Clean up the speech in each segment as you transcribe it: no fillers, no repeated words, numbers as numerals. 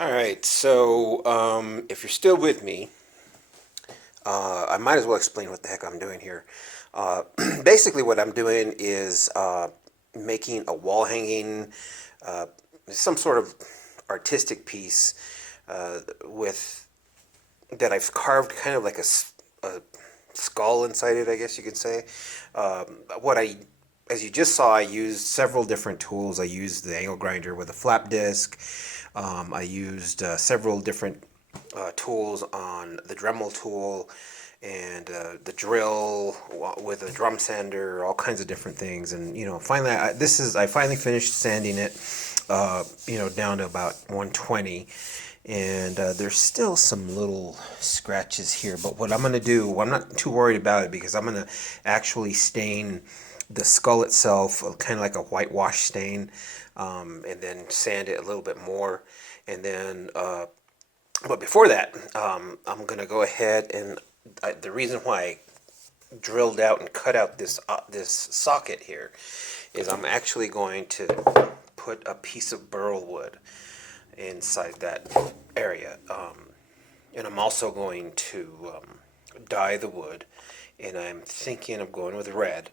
All right, so if you're still with me, I might as well explain what the heck I'm doing here. Uh, Basically, what I'm doing is making a wall hanging, uh, some sort of artistic piece with that I've carved kind of like a skull inside it, I guess you could say. What I As you just saw, I used several different tools. I used the angle grinder with a flap disc. I used several different tools on the Dremel tool and the drill with a drum sander, all kinds of different things. And finally, I finally finished sanding it, down to about 120. And there's still some little scratches here, but what I'm going to do, well, I'm not too worried about it because I'm going to actually stain the skull itself, kind of like a whitewash stain, and then sand it a little bit more. And then, but before that, I'm going to go ahead and the reason why I drilled out and cut out this socket here is I'm actually going to put a piece of burl wood inside that area. And I'm also going to dye the wood, and I'm thinking of going with red.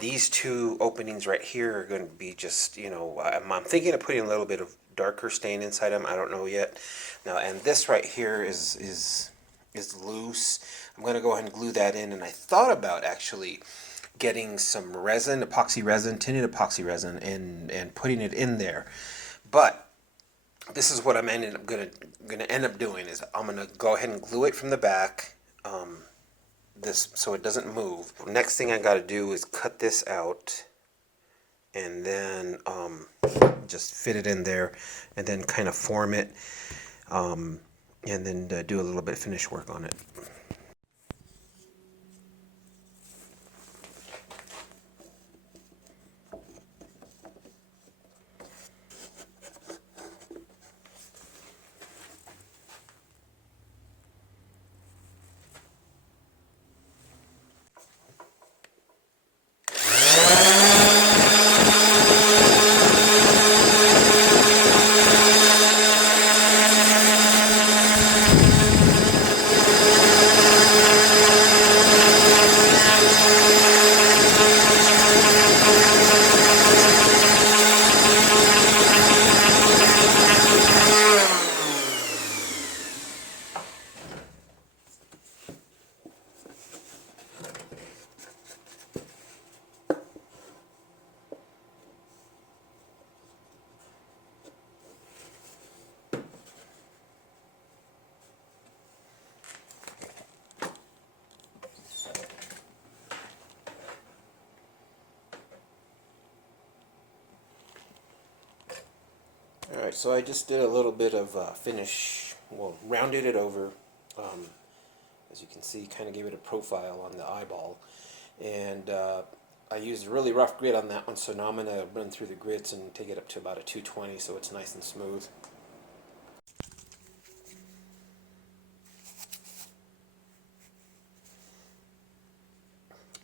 These two openings right here are going to be just, I'm thinking of putting a little bit of darker stain inside them. I don't know yet. Now, and this right here is loose. I'm going to go ahead and glue that in, and I thought about actually getting some resin, epoxy resin, tinted epoxy resin, and putting it in there. But this is what I'm gonna end up doing is I'm gonna go ahead and glue it from the back, this so it doesn't move. Next thing I got to do is cut this out, and then just fit it in there, and then kind of form it, and then do a little bit of finish work on it. Alright, so I just did a little bit of finish, well, rounded it over. Um, as you can see, kind of gave it a profile on the eyeball. And I used a really rough grit on that one, so now I'm going to run through the grits and take it up to about a 220 so it's nice and smooth.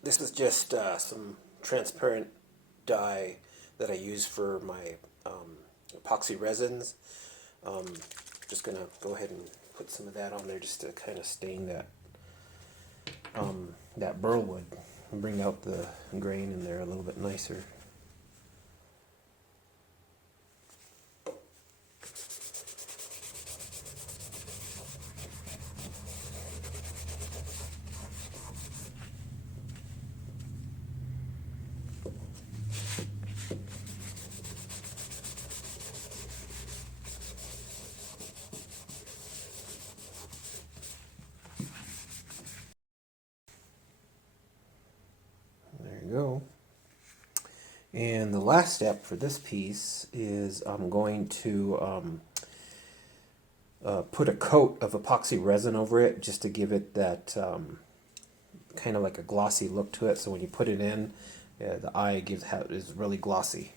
This is just some transparent dye that I use for my epoxy resins. Just gonna go ahead and put some of that on there just to kind of stain that burl wood and bring out the grain in there a little bit nicer. There you go. And the last step for this piece is I'm going to put a coat of epoxy resin over it just to give it that kind of like a glossy look to it. So when you put it in, the eye is really glossy.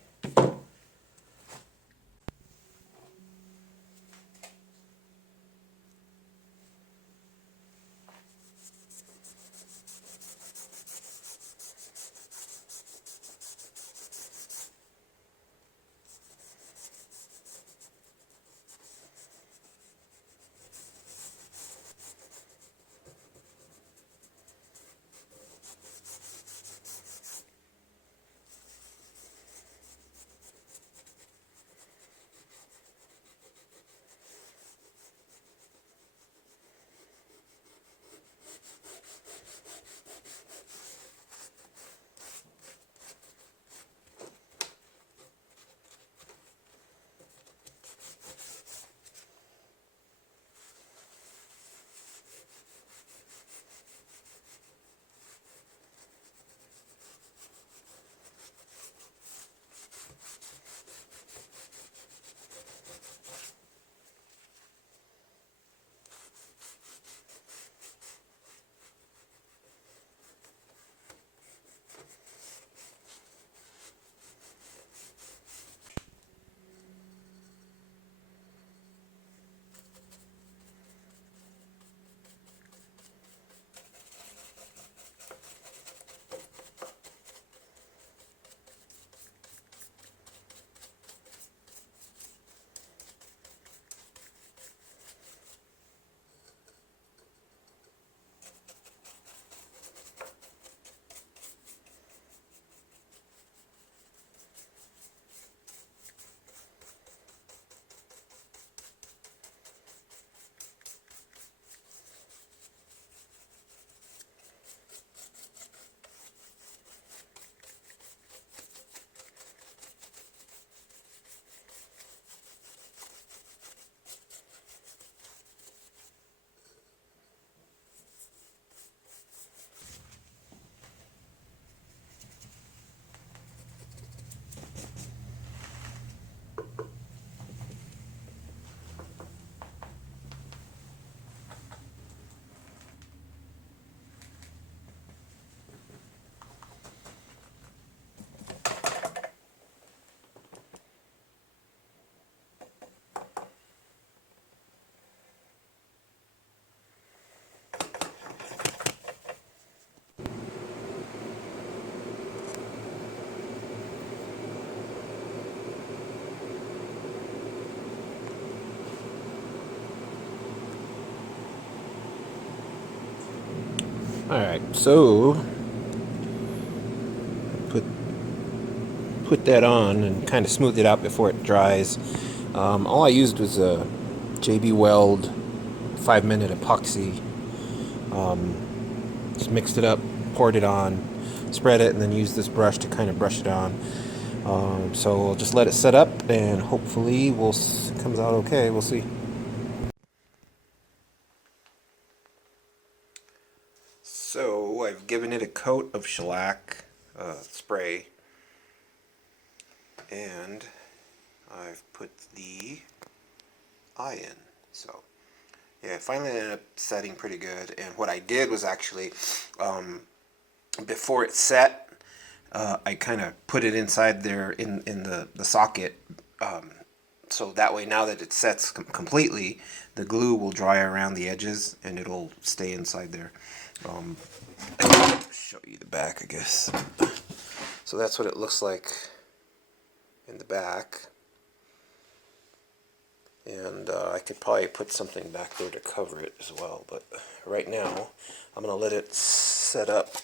Alright, so put put that on and kind of smooth it out before it dries. All I used was a JB Weld 5-minute epoxy. Just mixed it up, poured it on, spread it, and then used this brush to kind of brush it on. So we'll just let it set up, and hopefully comes out okay. We'll see. So I've given it a coat of shellac spray, and I've put the eye in. So yeah, it finally ended up setting pretty good. And what I did was actually, before it set, I kind of put it inside there in the socket. So that way, now that it sets completely, the glue will dry around the edges and it'll stay inside there. Um, show you the back, I guess. So that's what it looks like in the back. And I could probably put something back there to cover it as well. But right now, I'm going to let it set up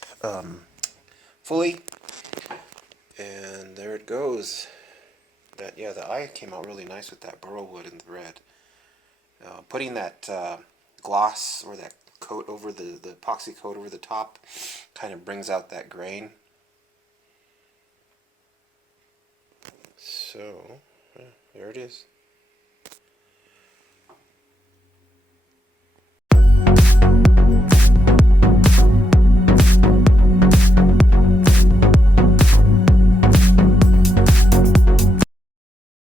fully. And there it goes. Yeah, the eye came out really nice with that burl wood and the red. Putting that gloss or that coat over the epoxy coat over the top kind of brings out that grain. So, yeah, there it is.